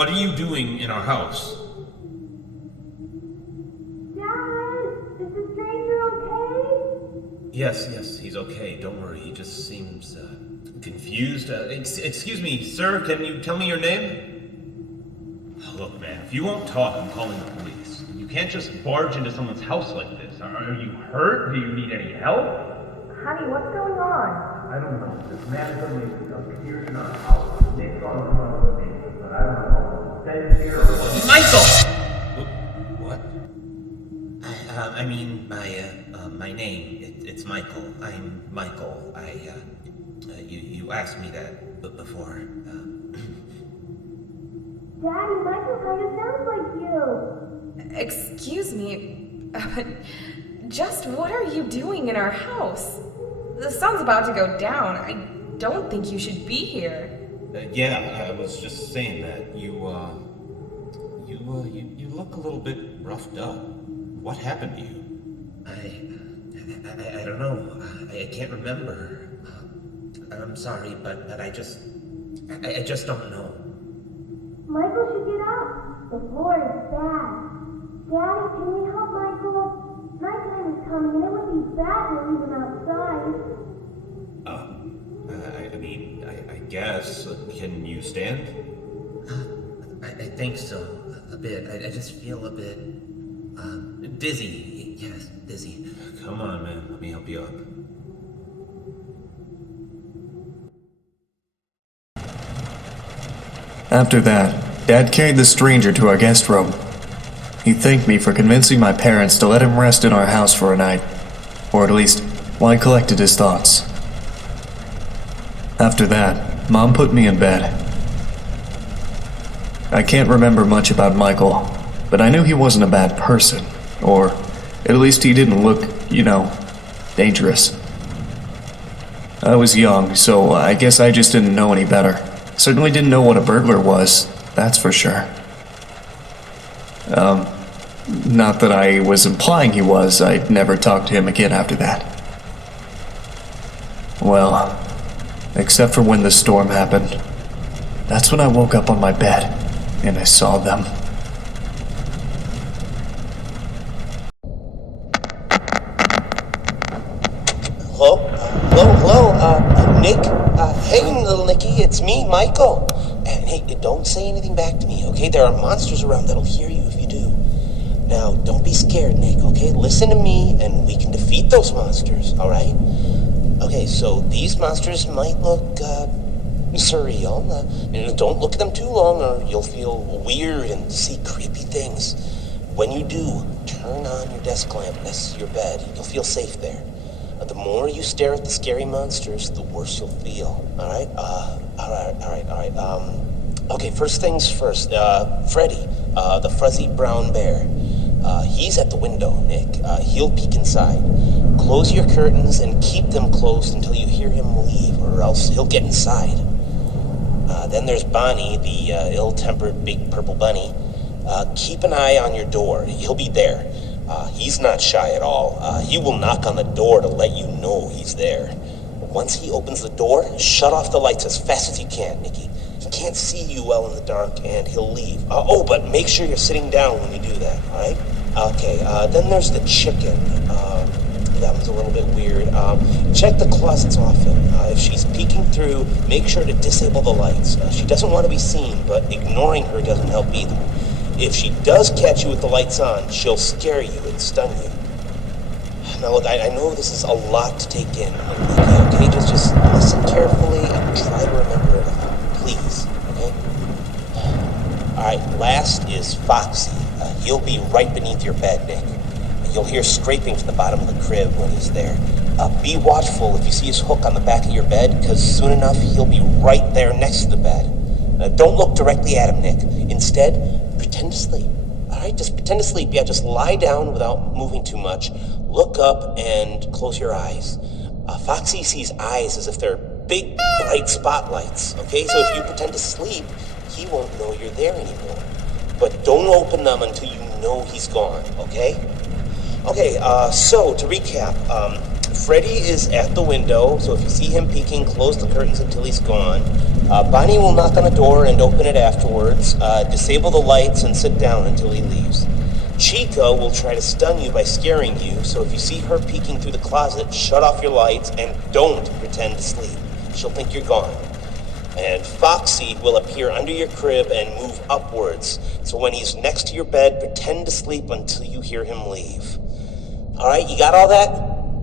What are you doing in our house? Dad, is the stranger okay? Yes, he's okay. Don't worry. He just seems confused. Excuse me, sir. Can you tell me your name? Look, man, if you won't talk, I'm calling the police. You can't just barge into someone's house like this. Are you hurt? Do you need any help? Honey, what's going on? I don't know. This man suddenly appeared in our house. Nick's on the front of the neighbor, but I don't know. Dead here or what? Michael! What? I mean, my name, it's Michael. I'm Michael. You asked me that before. Daddy, Michael kind of sounds like you. Excuse me, just what are you doing in our house? The sun's about to go down. I don't think you should be here. Yeah, I was just saying that. You look a little bit roughed up. What happened to you? I don't know. I can't remember. I'm sorry, but I just don't know. Michael should get up. The floor is bad. Daddy, can we help Michael? Nighttime is coming and it would be bad to leave him outside. I guess. Can you stand? I think so. A bit. I just feel a bit dizzy. Yes, dizzy. Come on, man. Let me help you up. After that, Dad carried the stranger to our guest room. He thanked me for convincing my parents to let him rest in our house for a night, or at least while he collected his thoughts. After that, Mom put me in bed. I can't remember much about Michael, but I knew he wasn't a bad person, or at least he didn't look, dangerous. I was young, so I guess I just didn't know any better. Certainly didn't know what a burglar was, that's for sure. Not that I was implying he was. I'd never talked to him again after that. Well, except for when the storm happened. That's when I woke up on my bed, and I saw them. Hello, Nick? Hey, little Nicky, it's me, Michael. And hey, don't say anything back to me, okay? There are monsters around that'll hear you if you do. Now, don't be scared, Nick, okay? Listen to me, and we can defeat those monsters, alright? Okay, so these monsters might look, surreal. Don't look at them too long, or you'll feel weird and see creepy things. When you do, turn on your desk lamp next to your bed. You'll feel safe there. The more you stare at the scary monsters, the worse you'll feel. Alright? Alright. Okay, first things first. Freddy, the fuzzy brown bear. He's at the window, Nick. He'll peek inside. Close your curtains and keep them closed until you hear him leave, or else he'll get inside. Then there's Bonnie, the ill-tempered big purple bunny. Keep an eye on your door. He'll be there. He's not shy at all. He will knock on the door to let you know he's there. Once he opens the door, shut off the lights as fast as you can, Nicky. He can't see you well in the dark, and he'll leave. But make sure you're sitting down when you do that, alright? Okay, then there's the chicken. That one's a little bit weird. Check the closets often. If she's peeking through, make sure to disable the lights. She doesn't want to be seen, but ignoring her doesn't help either. If she does catch you with the lights on, she'll scare you and stun you. Now look, I know this is a lot to take in. Okay? Just listen carefully and try to remember it all. Please, okay? Alright, last is Foxy. He'll be right beneath your bed, Nick. You'll hear scraping from the bottom of the crib when he's there. Be watchful if you see his hook on the back of your bed, because soon enough he'll be right there next to the bed. Don't look directly at him, Nick. Instead, pretend to sleep. Alright, just pretend to sleep. Yeah, just lie down without moving too much. Look up and close your eyes. Foxy sees eyes as if they're big, bright spotlights. Okay, so if you pretend to sleep, he won't know you're there anymore. But don't open them until you know he's gone, okay? Okay, so to recap, Freddy is at the window, so if you see him peeking, close the curtains until he's gone. Bonnie will knock on the door and open it afterwards. Disable the lights and sit down until he leaves. Chica will try to stun you by scaring you, so if you see her peeking through the closet, shut off your lights and don't pretend to sleep. She'll think you're gone. And Foxy will appear under your crib and move upwards, so when he's next to your bed, pretend to sleep until you hear him leave. Alright, you got all that?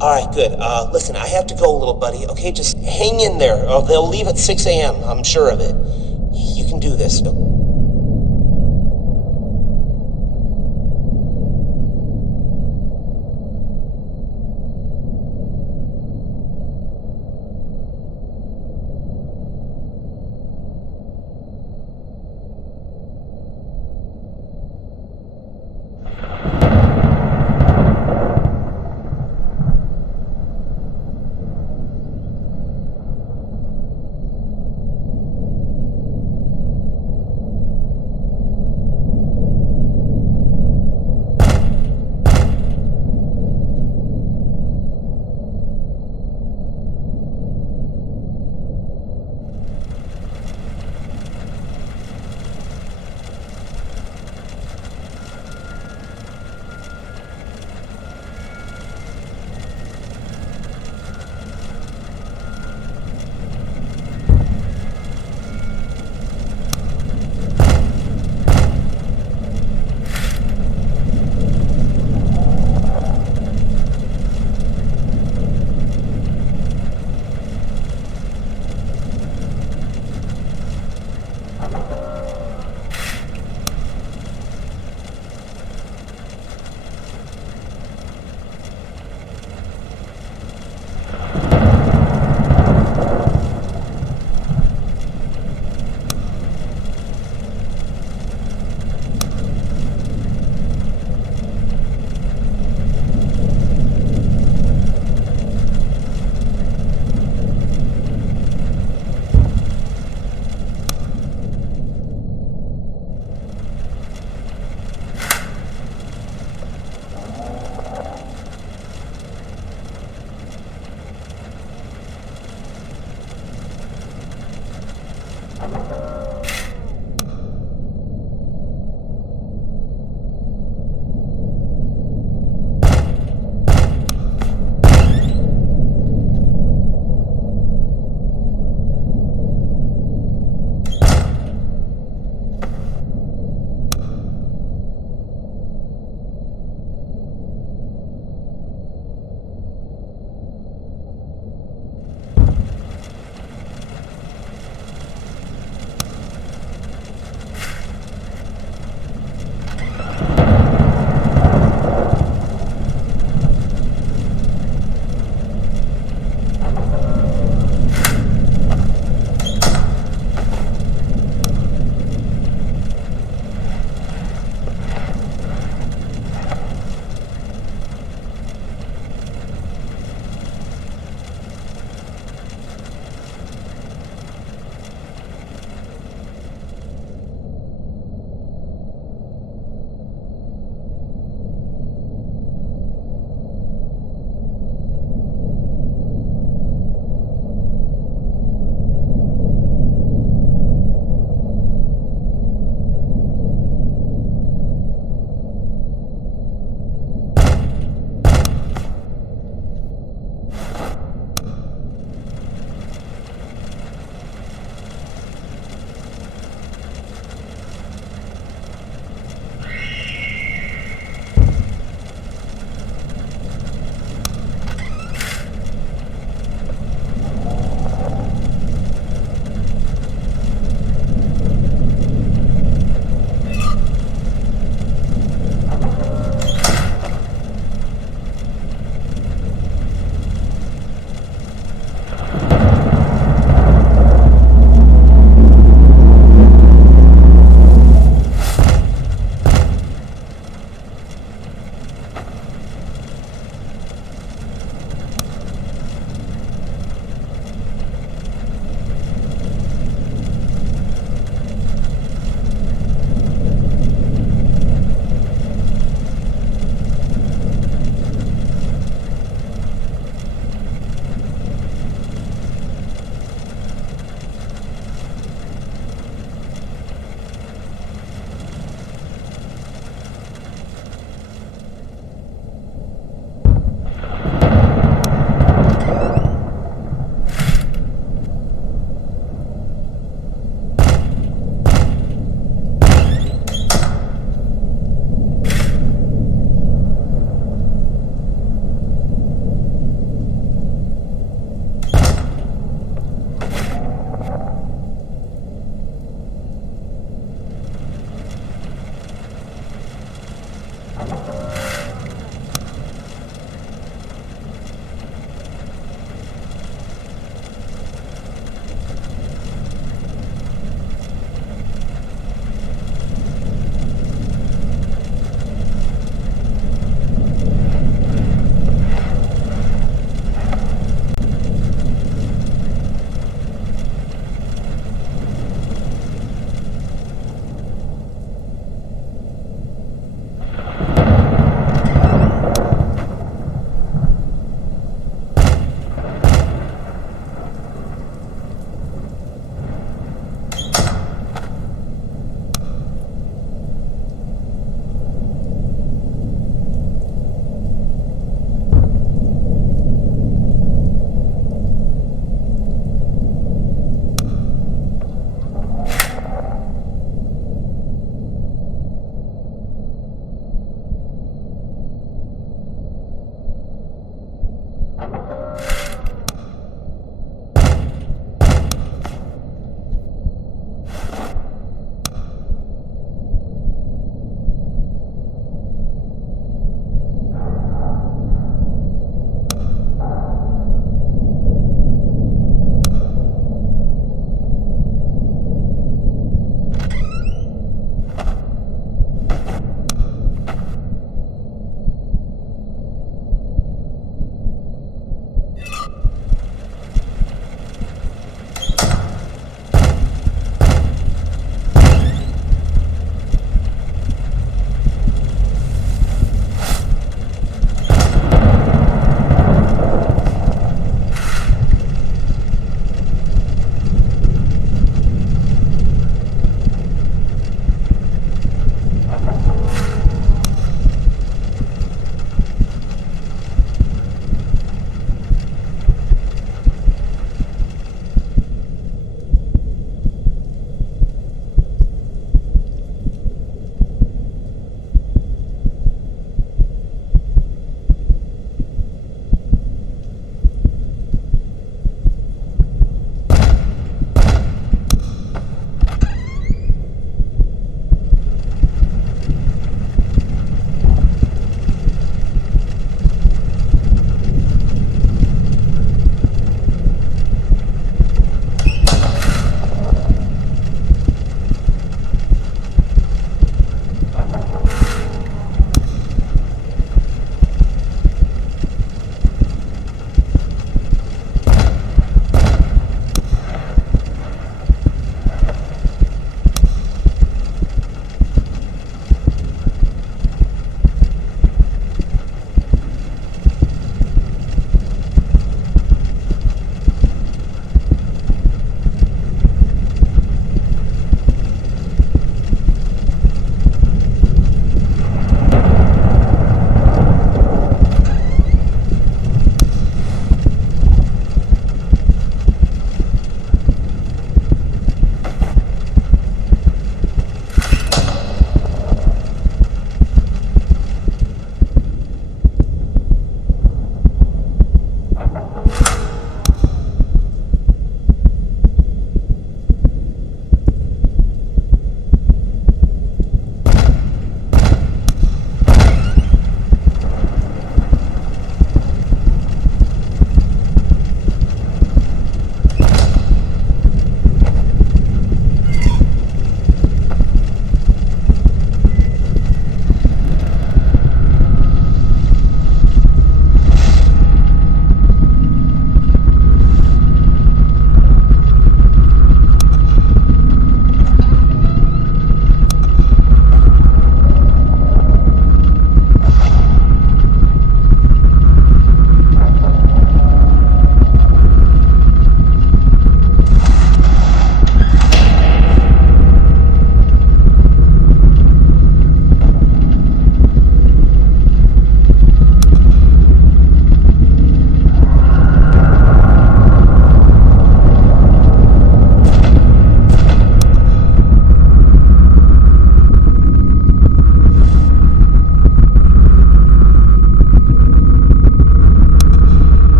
Alright, good. Listen, I have to go, little buddy, okay? Just hang in there. They'll leave at 6 a.m., I'm sure of it. You can do this.